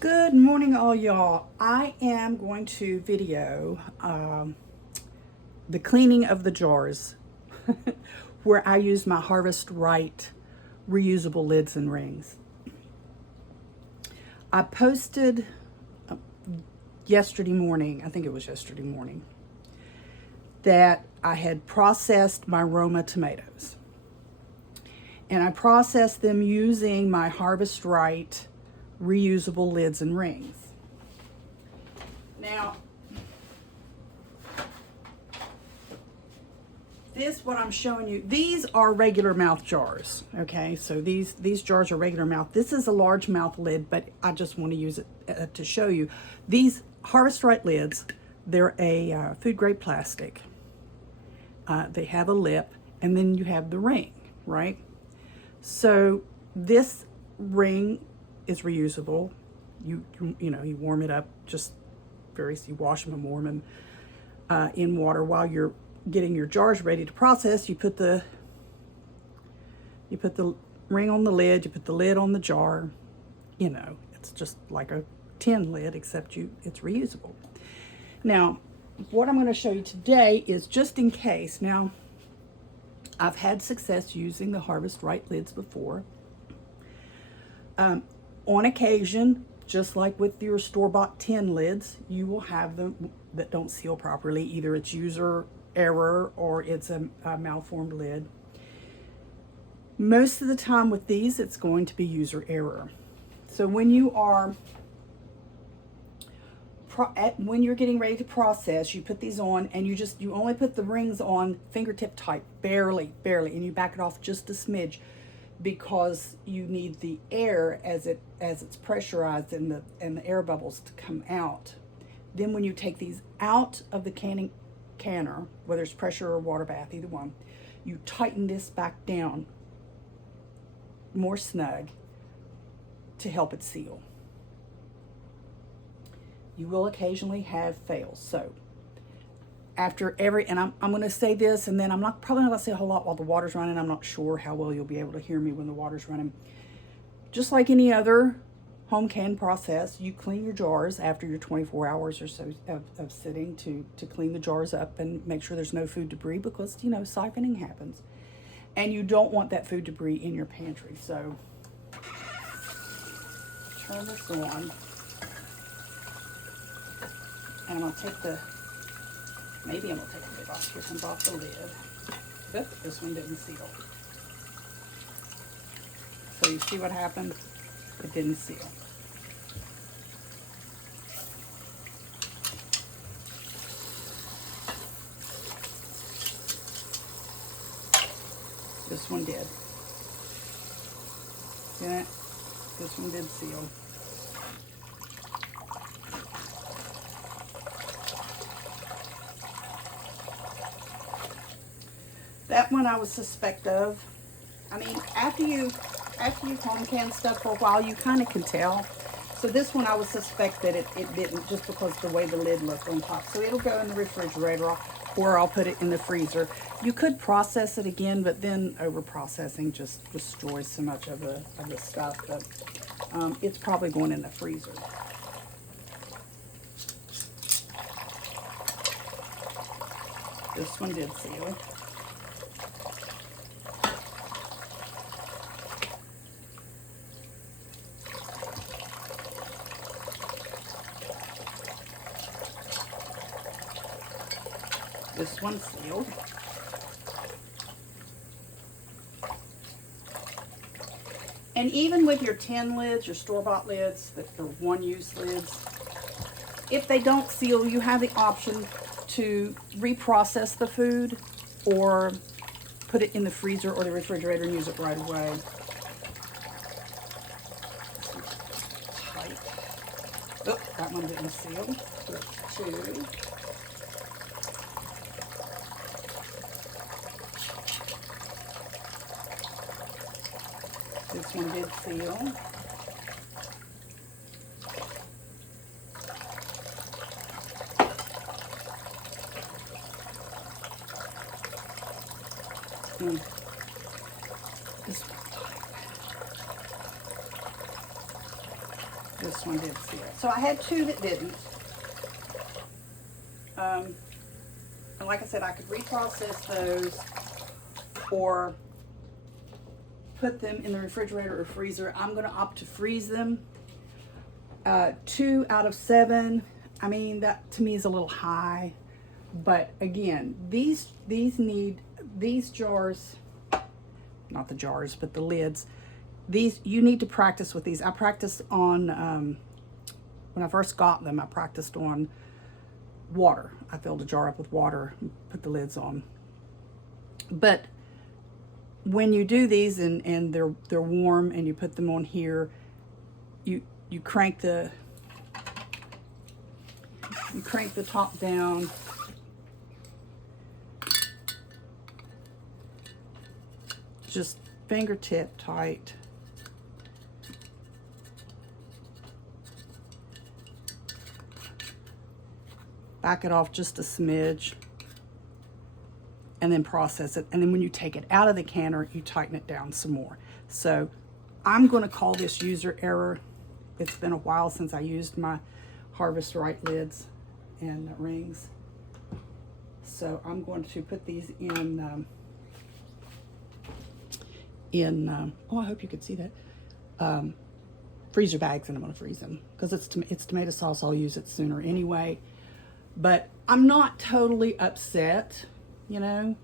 Good morning, all y'all. I am going to video the cleaning of the jars where I use my Harvest Right reusable lids and rings. I posted yesterday morning, I think it was yesterday morning, that I had processed my Roma tomatoes. And I processed them using my Harvest Right reusable lids and rings. Now, what I'm showing you, these are regular mouth jars, okay? So these jars are regular mouth. This is a large mouth lid, but I just want to use it to show you. These Harvest Right lids, they're a food grade plastic. They have a lip, and then you have the ring, right? So this ring is reusable. You warm it up, you wash them and warm them in water while you're getting your jars ready to process. You put the ring on the lid, you put the lid on the jar. It's just like a tin lid, except it's reusable. Now, what I'm going to show you today is just in case. Now, I've had success using the Harvest Right lids before. On occasion, just like with your store-bought tin lids, you will have them that don't seal properly. Either it's user error or it's a malformed lid. Most of the time with these, it's going to be user error. So when you are when you're getting ready to process, you put these on, and you only put the rings on fingertip tight, barely, and you back it off just a smidge, because you need the air as it's pressurized and the air bubbles to come out. Then when you take these out of the canner, whether it's pressure or water bath, either one, you tighten this back down more snug to help it seal. You will occasionally have fails. So after and I'm going to say this, and then I'm probably not going to say a whole lot while the water's running. I'm not sure how well you'll be able to hear me when the water's running. Just like any other home can process, you clean your jars after your 24 hours or so of sitting to clean the jars up and make sure there's no food debris, because siphoning happens, and you don't want that food debris in your pantry. So turn this on, and I'm going to take maybe I'm going to take the lid off. Here comes off the lid. Oop, this one didn't seal. So you see what happened? It didn't seal. This one did. See that? This one did seal. That one I was suspect of. I mean, after you home can stuff for a while, you kind of can tell. So this one I would suspect that it didn't, just because the way the lid looked on top. So it'll go in the refrigerator, or I'll put it in the freezer. You could process it again, but then over processing just destroys so much of the stuff. But it's probably going in the freezer. This one did seal. This one's sealed. And even with your tin lids, your store-bought lids, the one-use lids, if they don't seal, you have the option to reprocess the food or put it in the freezer or the refrigerator and use it right away. Tight. Oh, that one didn't seal. There's two. This one did seal. This one. This one did seal. So I had two that didn't. And like I said, I could reprocess those or put them in the refrigerator or freezer. I'm going to opt to freeze them. 2 out of 7. I mean, that to me is a little high. But again, these jars, not the jars, but the lids, you need to practice with these. I practiced on, when I first got them, I practiced on water. I filled a jar up with water and put the lids on. But when you do these and they're warm and you put them on here, you crank the top down. Just fingertip tight. Back it off just a smidge. And then process it. And then when you take it out of the canner, you tighten it down some more. So I'm going to call this user error. It's been a while since I used my Harvest Right lids and rings. So I'm going to put these in oh, I hope you could see that, freezer bags, and I'm going to freeze them because it's tomato sauce. I'll use it sooner anyway. But I'm not totally upset, you know,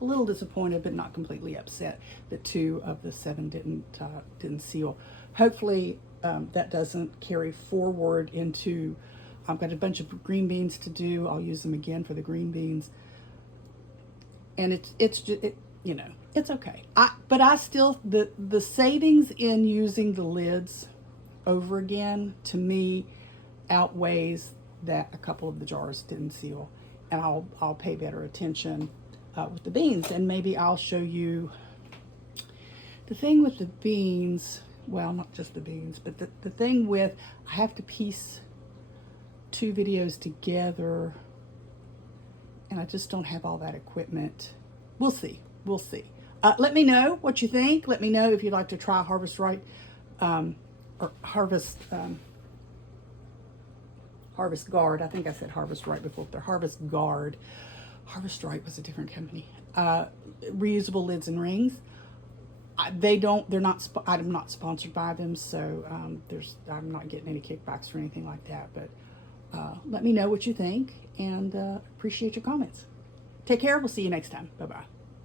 a little disappointed, but not completely upset that 2 of the 7 didn't seal. Hopefully that doesn't carry forward into, I've got a bunch of green beans to do. I'll use them again for the green beans. And it's just, you know, it's okay. But I still, the savings in using the lids over again, to me, outweighs that a couple of the jars didn't seal. And I'll pay better attention with the beans. And maybe I'll show you the thing with the beans. Well, not just the beans, but the thing with, I have to piece 2 videos together, and I just don't have all that equipment. We'll see. We'll see. Let me know what you think. Let me know if you'd like to try Harvest Right or Harvest Guard. I think I said Harvest Right before. They're Harvest Guard. Harvest Right was a different company. Reusable lids and rings. They're not. I'm not sponsored by them, so I'm not getting any kickbacks or anything like that. But let me know what you think, and appreciate your comments. Take care. We'll see you next time. Bye bye.